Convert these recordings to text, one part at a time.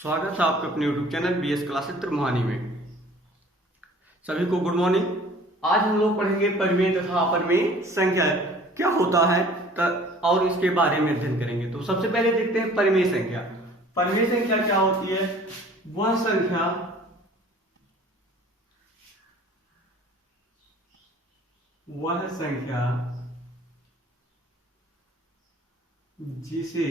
स्वागत है आपके अपने YouTube channel BS classes Trimohani में। सभी को गुड मॉर्निंग। आज हम लोग पढ़ेंगे परिमेय तथा अपरिमेय संख्या क्या होता है और इसके बारे में अध्ययन करेंगे। तो सबसे पहले देखते हैं परिमेय संख्या। परिमेय संख्या क्या होती है? वह संख्या जिसे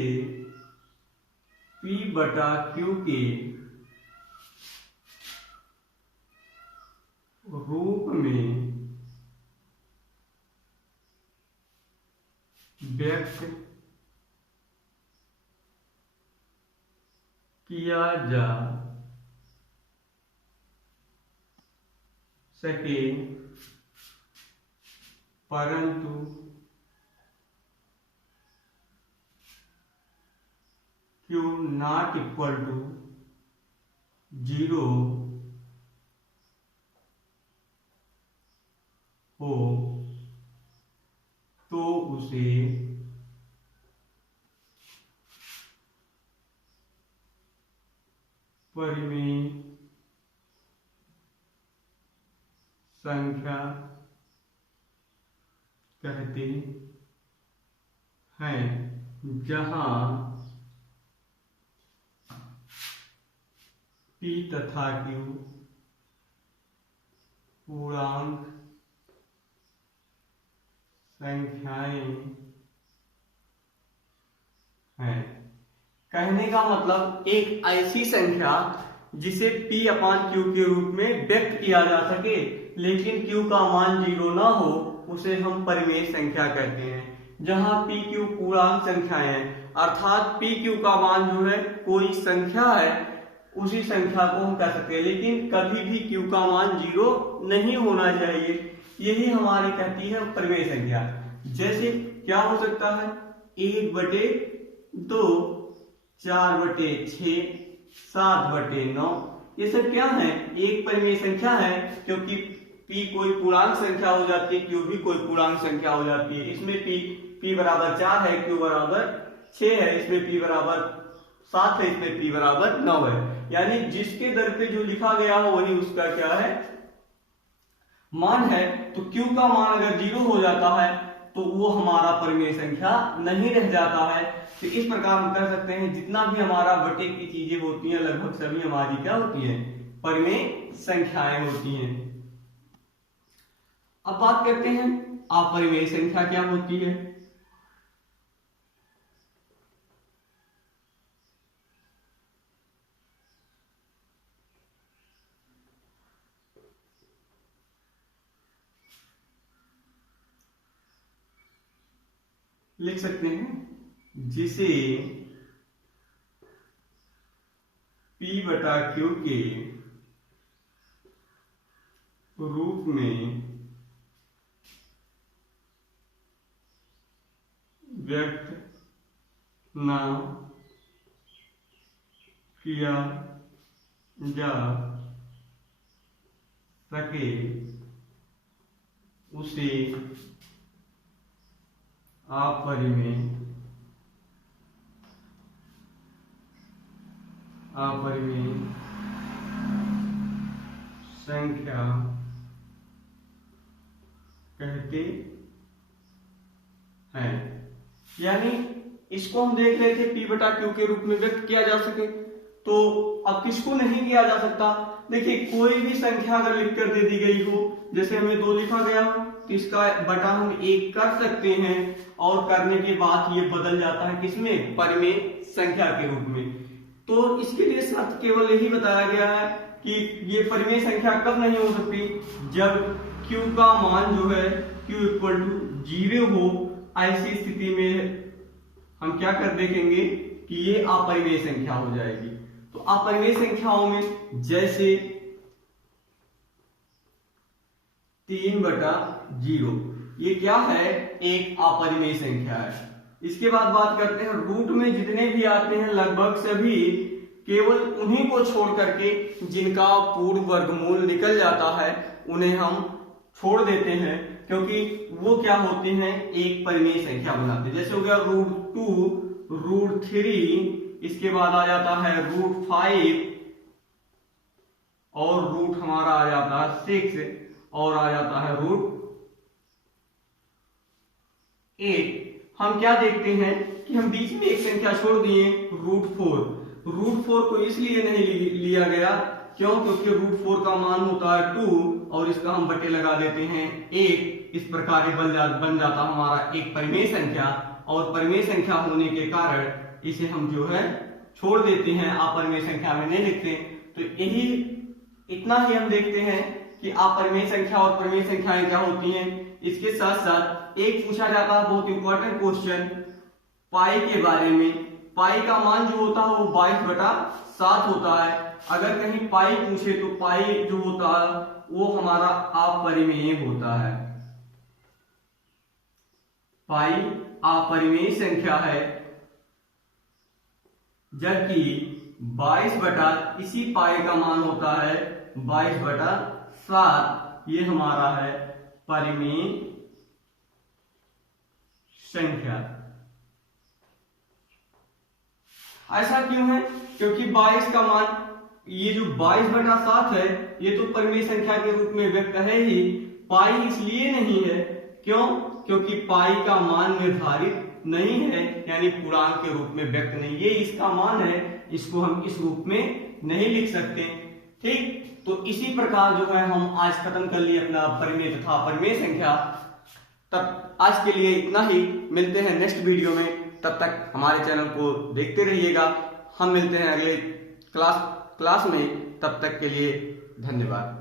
P/Q के रूप में व्यक्त किया जा सके परंतु Q not equal to 0 हो तो उसे परिमेय संख्या कहते हैं, जहां P तथा Q पूर्णांक संख्याएं हैं। कहने का मतलब एक ऐसी संख्या जिसे P/Q के रूप में व्यक्त किया जा सके लेकिन Q का मान 0 ना हो, उसे हम परिमेय संख्या कहते हैं। जहां PQ पूर्णांक संख्याएं हैं, अर्थात PQ का मान जो है कोई संख्या है, उसी संख्या को हम कह सकते हैं, लेकिन कभी भी Q का मान 0 नहीं होना चाहिए। यही हमारी कहती है परिमेय संख्या। जैसे क्या हो सकता है? 1/2, 4/6, 7/9, ये सब क्या है? एक परिमेय संख्या है, क्योंकि P कोई पूर्णांक संख्या हो जाती है, Q भी कोई पूर्णांक संख्या हो जाती है। इसमें P बराबर 4 है, Q बराबर 6 है, इसमें P बराबर 7 है, इसमें P बराबर 9 है। यानी जिसके दर पे जो लिखा गया हो वही उसका क्या है? मान है। तो Q का मान अगर 0 हो जाता है तो वो हमारा परिमेय संख्या नहीं रह जाता है। तो इस प्रकार हम कर सकते हैं, जितना भी हमारा बटे की चीजें होती हैं लगभग सभी हमारी क्या होती हैं? परिमेय संख्याएं होती हैं। अब बात करते हैं अपरिमेय संख्या क्या होती है। लिख सकते हैं जिसे P/Q के रूप में व्यक्त न किया जा सके उसे अपरिमेय संख्या कहते हैं। यानी इसको हम देख रहे थे P/Q के रूप में व्यक्त किया जा सके, तो अब किसको नहीं किया जा सकता? देखिए, कोई भी संख्या अगर लिखकर दे दी गई हो, जैसे हमें 2 लिखा गया हो, तो इसका बटा हम 1 कर सकते हैं, और करने के बाद ये बदल जाता है किसमें? परिमेय संख्या के रूप में। तो इसके लिए शर्त केवल यही बताया गया है कि ये परिमेय संख्या कब नहीं हो सकती? जब Q का मान जो है Q = 0 हो। ऐसी स्थिति में हम क्या कर देखेंगे कि ये अपरिमेय संख्या हो जाएगी। तो अपरिमेय संख्याओं में जैसे 3/0, ये क्या है? एक अपरिमेय संख्या है। इसके बाद बात करते हैं रूट में जितने भी आते हैं लगभग सभी केवल उन्हीं को छोड़ करके जिनका पूर्ण वर्गमूल निकल जाता है उन्हें हम छोड़ देते हैं, क्योंकि वो क्या होते हैं? एक परिमेय संख्या बनाते हैं। जैसे हो गया √2, √3, इसके बाद आ जाता है √5 और रूट हमारा आ जाता है 6 और आ जाता है √8। हम क्या देखते हैं कि हम बीच में एक संख्या छोड़ दिए √4। √4 को इसलिए नहीं लिया गया क्यों, क्योंकि √4 का मान होता है 2 और इसका हम बटे लगा देते हैं 8। इस प्रकार बन जाता हमारा एक परिमेय संख्या, और परिमेय संख्या होने के कारण इसे हम जो है छोड़ देते हैं, अपरिमेय संख्या में नहीं लिखते। तो यही इतना ही हम देखते हैं कि अपरिमेय संख्या और परिमेय संख्याएं क्या होती हैं। इसके साथ साथ एक पूछा जाता है बहुत इंपॉर्टेंट क्वेश्चन पाई के बारे में। पाई का मान जो होता है वो 22/7 होता है। अगर कहीं पाई पूछे तो पाई जो होता है वो हमारा अपरिमेय होता है। पाई अपरिमेय संख्या है, जबकि 22 इसी पाई का मान होता है 22/7। ये हमारा है परिमेय संख्या। ऐसा क्यों है, क्योंकि 22 का मान, ये जो 22/7 है ये तो परिमेय संख्या के रूप में व्यक्त है ही, पाई इसलिए नहीं है। क्यों, क्योंकि पाई का मान निर्धारित नहीं है, यानी पूर्णांक के रूप में व्यक्त नहीं, ये इसका मान है, इसको हम इस रूप में नहीं लिख सकते। ठीक, तो इसी प्रकार जो है हम आज खत्म कर लिए अपना परिमेय तथा अपरिमेय संख्या। तब आज के लिए इतना ही, मिलते हैं नेक्स्ट वीडियो में। तब तक हमारे चैनल को देखते रहिएगा। हम मिलते हैं अगले क्लास में, तब तक के लिए धन्यवाद।